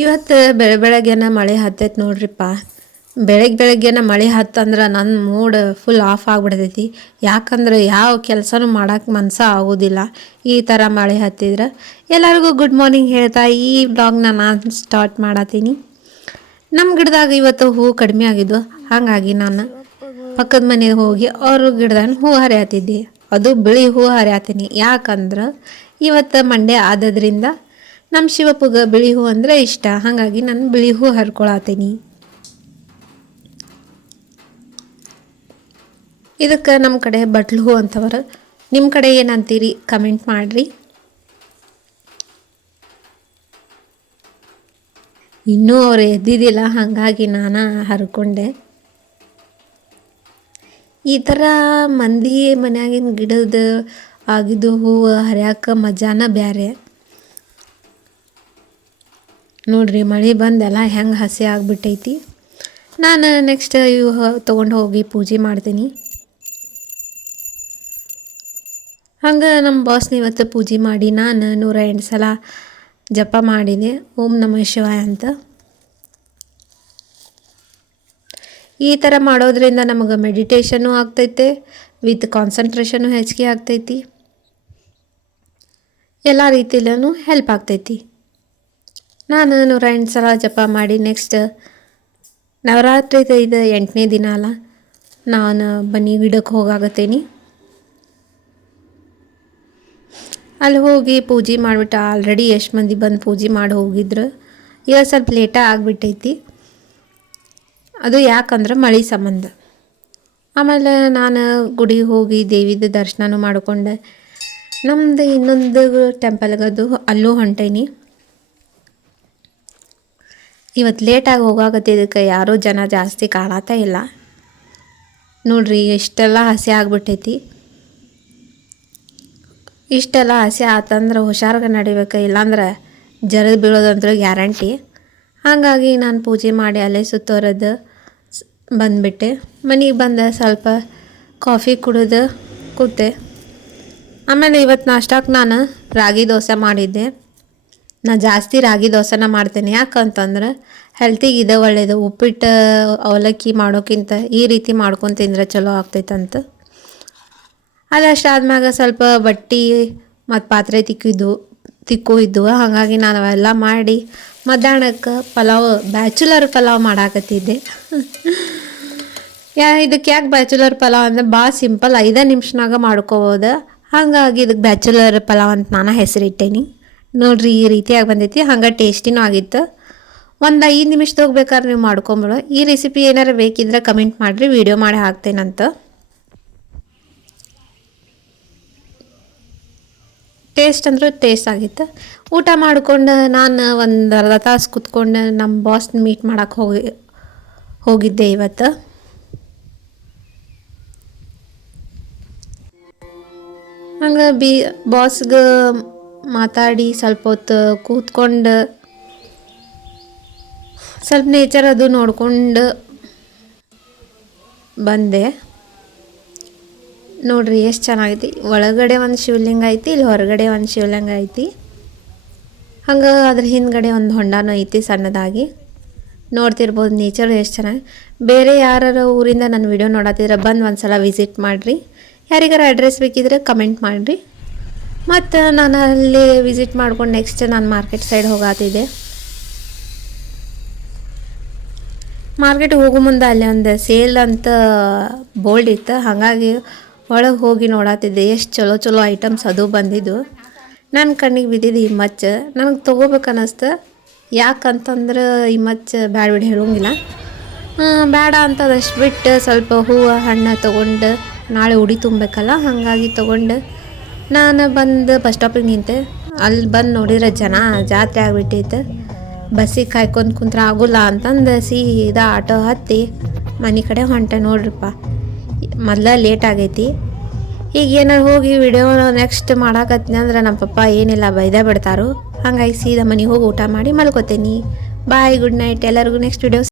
ಇವತ್ತು ಬೆಳಗ್ಗೆನ ಮಳೆ ಹತ್ತೈತೆ ನೋಡ್ರಿಪ್ಪ. ಬೆಳಗ್ಗೆನ ಮಳೆ ಹತ್ತಂದ್ರೆ ನನ್ನ ಮೂಡ್ ಫುಲ್ ಆಫ್ ಆಗಿಬಿಡ್ತೈತಿ. ಯಾಕಂದ್ರೆ ಯಾವ ಕೆಲಸನೂ ಮಾಡೋಕೆ ಮನಸ್ಸು ಆಗೋದಿಲ್ಲ ಈ ಥರ ಮಳೆ ಹತ್ತಿದ್ರೆ. ಎಲ್ಲರಿಗೂ ಗುಡ್ ಮಾರ್ನಿಂಗ್ ಹೇಳ್ತಾ ಈ ಬ್ಲಾಗ್ನ ನಾನು ಸ್ಟಾರ್ಟ್ ಮಾಡತ್ತೀನಿ. ನಮ್ಮ ಗಿಡದಾಗ ಇವತ್ತು ಹೂವು ಕಡಿಮೆ ಆಗಿದ್ದು, ಹಾಗಾಗಿ ನಾನು ಪಕ್ಕದ ಮನೆಗೆ ಹೋಗಿ ಅವ್ರ ಗಿಡದಾಗ ಹೂವು ಹರಿಯತ್ತಿದ್ದೆ. ಅದು ಬಿಳಿ ಹೂವು ಹರಿಯತ್ತೀನಿ. ಯಾಕಂದ್ರೆ ಇವತ್ತು ಮಂಡೇ ಆದದ್ರಿಂದ ನಮ್ಮ ಶಿವಪ್ಪಗೆ ಬಿಳಿ ಹೂ ಅಂದರೆ ಇಷ್ಟ, ಹಾಗಾಗಿ ನಾನು ಬಿಳಿ ಹೂ ಹರ್ಕೊಳತ್ತೀನಿ. ಇದಕ್ಕೆ ನಮ್ಮ ಕಡೆ ಬಟ್ಲು ಹೂ ಅಂತವ್ರ. ನಿಮ್ಮ ಕಡೆ ಏನಂತೀರಿ ಕಮೆಂಟ್ ಮಾಡಿರಿ. ಇನ್ನೂ ಅವ್ರು ಎದ್ದಿದ್ದಿಲ್ಲ, ಹಾಗಾಗಿ ನಾನು ಹರ್ಕೊಂಡೆ. ಈ ಥರ ಮಂದಿ ಮನ್ಯಾಗಿನ ಗಿಡದ ಆಗಿದ್ದು ಹೂವು ಹರಿಯಾಕ ಮಜಾನ ಬೇರೆ ನೋಡ್ರಿ. ಮಳೆ ಬಂದೆಲ್ಲ ಹೆಂಗೆ ಹಸಿ ಆಗಿಬಿಟ್ಟೈತಿ. ನಾನು ನೆಕ್ಸ್ಟ್ ಇವು ತೊಗೊಂಡು ಹೋಗಿ ಪೂಜೆ ಮಾಡ್ತೀನಿ. ಹಂಗೆ ನಮ್ಮ ಬಾಸ್ನ ಇವತ್ತು ಪೂಜೆ ಮಾಡಿ ನಾನು 108 ಸಲ ಜಪ ಮಾಡಿದೆ, ಓಂ ನಮಃ ಶಿವಾಯ ಅಂತ. ಈ ಥರ ಮಾಡೋದ್ರಿಂದ ನಮಗೆ ಮೆಡಿಟೇಷನ್ನು ಆಗ್ತೈತೆ, ವಿತ್ ಕಾನ್ಸಂಟ್ರೇಷನ್ನು ಹೆಚ್ಚಿಗೆ ಆಗ್ತೈತಿ, ಎಲ್ಲ ರೀತಿಯಲ್ಲೂ ಹೆಲ್ಪ್ ಆಗ್ತೈತಿ. ನಾನು 108 ಸಲ ಜಪ ಮಾಡಿ ನೆಕ್ಸ್ಟ್ ನವರಾತ್ರಿ ಇದು 8ನೇ ದಿನ ಅಲ್ಲ, ನಾನು ಬನ್ನಿ ಗಿಡಕ್ಕೆ ಹೋಗಾಗತ್ತೀನಿ. ಅಲ್ಲಿ ಹೋಗಿ ಪೂಜೆ ಮಾಡಿಬಿಟ್ಟು ಆಲ್ರೆಡಿ ಎಷ್ಟು ಮಂದಿ ಬಂದು ಪೂಜೆ ಮಾಡಿ ಹೋಗಿದ್ರು. ಈಗ ಸ್ವಲ್ಪ ಲೇಟಾಗಿ ಆಗಿಬಿಟ್ಟೈತಿ. ಅದು ಯಾಕಂದ್ರೆ ಮಳೆ ಸಂಬಂಧ. ಆಮೇಲೆ ನಾನು ಗುಡಿಗೆ ಹೋಗಿ ದೇವಿದ ದರ್ಶನನೂ ಮಾಡಿಕೊಂಡೆ. ನಮ್ಮದು ಇನ್ನೊಂದು ಟೆಂಪಲ್ಗದು ಅಲ್ಲೂ ಹೊಂಟೇನಿ. ಇವತ್ತು ಲೇಟಾಗಿ ಹೋಗಾಕತ್ತಿದ್ದಕ್ಕೆ ಯಾರೂ ಜನ ಜಾಸ್ತಿ ಕಾಣತಾ ಇಲ್ಲ ನೋಡ್ರಿ. ಇಷ್ಟೆಲ್ಲ ಹಸಿ ಆಗಿಬಿಟ್ಟೈತಿ. ಇಷ್ಟೆಲ್ಲ ಹಸಿ ಆತಂದ್ರೆ ಹುಷಾರಾಗಿ ನಡಿಬೇಕು, ಇಲ್ಲಾಂದ್ರೆ ಜರದು ಬೀಳೋದಂದ್ರೆ ಗ್ಯಾರಂಟಿ. ಹಾಗಾಗಿ ನಾನು ಪೂಜೆ ಮಾಡಿ ಅಲ್ಲೇ ಸುತ್ತೋರದು ಬಂದುಬಿಟ್ಟೆ. ಮನೆಗೆ ಬಂದು ಸ್ವಲ್ಪ ಕಾಫಿ ಕುಡಿದು ಕೂತೆ. ಆಮೇಲೆ ಇವತ್ತು ನಾಷ್ಟಕ್ಕೆ ನಾನು ರಾಗಿ ದೋಸೆ ಮಾಡಿದ್ದೆ. ನಾನು ಜಾಸ್ತಿ ರಾಗಿ ದೋಸೆನ ಮಾಡ್ತೇನೆ, ಯಾಕಂತಂದ್ರೆ ಹೆಲ್ತಿಗೆ ಇದು ಒಳ್ಳೆಯದು. ಉಪ್ಪಿಟ್ಟು ಅವಲಕ್ಕಿ ಮಾಡೋಕ್ಕಿಂತ ಈ ರೀತಿ ಮಾಡ್ಕೊಂಡು ತಿಂದರೆ ಚಲೋ ಆಗ್ತೈತಂತ. ಅದಷ್ಟಾದ್ಮ್ಯಾಗ ಸ್ವಲ್ಪ ಬಟ್ಟೆ ಮತ್ತು ಪಾತ್ರೆ ತಿಕ್ಕು ಇದ್ದವು, ಹಾಗಾಗಿ ನಾನು ಅವೆಲ್ಲ ಮಾಡಿ ಮಧ್ಯಾಹ್ನಕ್ಕೆ ಬ್ಯಾಚುಲರ್ ಪಲಾವ್ ಮಾಡಾಕತ್ತಿದ್ದೆ. ಇದಕ್ಕೆ ಯಾಕೆ ಬ್ಯಾಚುಲರ್ ಪಲಾವ್ ಅಂದರೆ ಭಾಳ ಸಿಂಪಲ್, 5 ನಿಮಿಷನಾಗ ಮಾಡ್ಕೋಬೋದು. ಹಾಗಾಗಿ ಇದಕ್ಕೆ ಬ್ಯಾಚುಲರ್ ಪಲಾವ್ ಅಂತ ನಾನು ಹೆಸರಿಟ್ಟೇನಿ. ನೋಡ್ರಿ ಈ ರೀತಿಯಾಗಿ ಬಂದೈತಿ, ಹಂಗೆ ಟೇಸ್ಟಿನೂ ಆಗಿತ್ತು. ಒಂದು 5 ನಿಮಿಷದಾಗ ಬೇಕಾದ್ರೆ ನೀವು ಮಾಡ್ಕೊಂಬಿಡು. ಈ ರೆಸಿಪಿ ಏನಾರು ಬೇಕಿದ್ರೆ ಕಮೆಂಟ್ ಮಾಡಿರಿ, ವಿಡಿಯೋ ಮಾಡಿ ಹಾಕ್ತೇನಂತ. ಟೇಸ್ಟ್ ಅಂದ್ರೆ ಟೇಸ್ಟ್ ಆಗಿತ್ತು. ಊಟ ಮಾಡ್ಕೊಂಡು ನಾನು ಒಂದು ಅರ್ಧ ತಾಸು ಕೂತ್ಕೊಂಡು ನಮ್ಮ ಬಾಸ್ನ ಮೀಟ್ ಮಾಡೋಕ್ಕೆ ಹೋಗಿದ್ದೆ ಇವತ್ತು. ಹಂಗೆ ಬಾಸ್ಗೆ ಮಾತಾಡಿ ಸ್ವಲ್ಪ ಹೊತ್ತು ಕೂತ್ಕೊಂಡು ಸ್ವಲ್ಪ ನೇಚರ್ ಅದು ನೋಡ್ಕೊಂಡು ಬಂದೆ. ನೋಡ್ರಿ ಎಷ್ಟು ಚೆನ್ನಾಗೈತಿ. ಒಳಗಡೆ ಒಂದು ಶಿವಲಿಂಗ ಐತಿ, ಇಲ್ಲಿ ಹೊರಗಡೆ ಒಂದು ಶಿವಲಿಂಗ ಐತಿ. ಹಂಗೆ ಅದ್ರ ಹಿಂದ್ಗಡೆ ಒಂದು ಹೊಂಡನೂ ಐತಿ ಸಣ್ಣದಾಗಿ. ನೋಡ್ತಿರ್ಬೋದು ನೇಚರ್ ಎಷ್ಟು ಚೆನ್ನಾಗಿ. ಬೇರೆ ಯಾರು ಊರಿಂದ ನನ್ನ ವಿಡಿಯೋ ನೋಡತ್ತಿದ್ರೆ ಬಂದು ಒಂದು ಸಲ ವಿಸಿಟ್ ಮಾಡಿರಿ. ಯಾರಿಗಾರ ಅಡ್ರೆಸ್ ಬೇಕಿದ್ರೆ ಕಮೆಂಟ್ ಮಾಡಿರಿ. ಮತ್ತು ನಾನು ಅಲ್ಲಿ ವಿಸಿಟ್ ಮಾಡ್ಕೊಂಡು ನೆಕ್ಸ್ಟ್ ನಾನು ಮಾರ್ಕೆಟ್ ಸೈಡ್ ಹೋಗಾತಿದ್ದೆ. ಮಾರ್ಕೆಟಿಗೆ ಹೋಗೋ ಮುಂದೆ ಅಲ್ಲಿ ಒಂದು ಸೇಲ್ ಅಂತ ಬೋರ್ಡ್ ಇತ್ತು, ಹಾಗಾಗಿ ಒಳಗೆ ಹೋಗಿ ನೋಡತ್ತಿದ್ದೆ. ಎಷ್ಟು ಚಲೋ ಐಟಮ್ಸ್ ಅದು ಬಂದಿದ್ದು. ನನ್ನ ಕಣ್ಣಿಗೆ ಬಿದ್ದಿದ್ದು ಈ ಮಚ್ಚ ನನಗೆ ತೊಗೋಬೇಕು ಅನ್ನಿಸ್ತು. ಯಾಕಂತಂದ್ರೆ ಈ ಮಚ್ಚ ಬ್ಯಾಡ ಬಿಡಿ ಹೇಳೋಂಗಿಲ್ಲ, ಬೇಡ ಅಂತದಷ್ಟು ಬಿಟ್ಟು ಸ್ವಲ್ಪ ಹೂವು ಹಣ್ಣು ತೊಗೊಂಡು ನಾಳೆ ಉಡಿ ತುಂಬಬೇಕಲ್ಲ, ಹಾಗಾಗಿ ತೊಗೊಂಡು ನಾನು ಬಂದು ಬಸ್ ಸ್ಟಾಪಿಗೆ ನಿಂತೆ. ಅಲ್ಲಿ ಬಂದು ನೋಡಿದ್ರೆ ಜನ ಜಾತ್ರೆ ಆಗಿಬಿಟ್ಟೈತೆ. ಬಸ್ಸಿಗೆ ಕಾಯ್ಕೊಂಡು ಕುಂತ್ರೆ ಆಗೋಲ್ಲ ಅಂತಂದು ಸೀದಾ ಆಟೋ ಹತ್ತಿ ಮನೆ ಕಡೆ ಹೊಂಟೆ ನೋಡ್ರಿಪ್ಪ. ಮೊದಲ ಲೇಟ್ ಆಗೈತಿ. ಈಗ ಏನಾರು ಹೋಗಿ ವಿಡಿಯೋ ನೆಕ್ಸ್ಟ್ ಮಾಡಾಕತ್ತೀನಿ ಅಂದ್ರೆ ನಮ್ಮ ಪಪ್ಪ ಏನಿಲ್ಲ ಬೈದೇ ಬಿಡ್ತಾರೋ. ಹಾಗಾಗಿ ಸೀದಾ ಮನೆಗೆ ಹೋಗಿ ಊಟ ಮಾಡಿ ಮಲ್ಕೋತೀನಿ. ಬಾಯ್, ಗುಡ್ ನೈಟ್ ಎಲ್ಲರಿಗೂ. Next video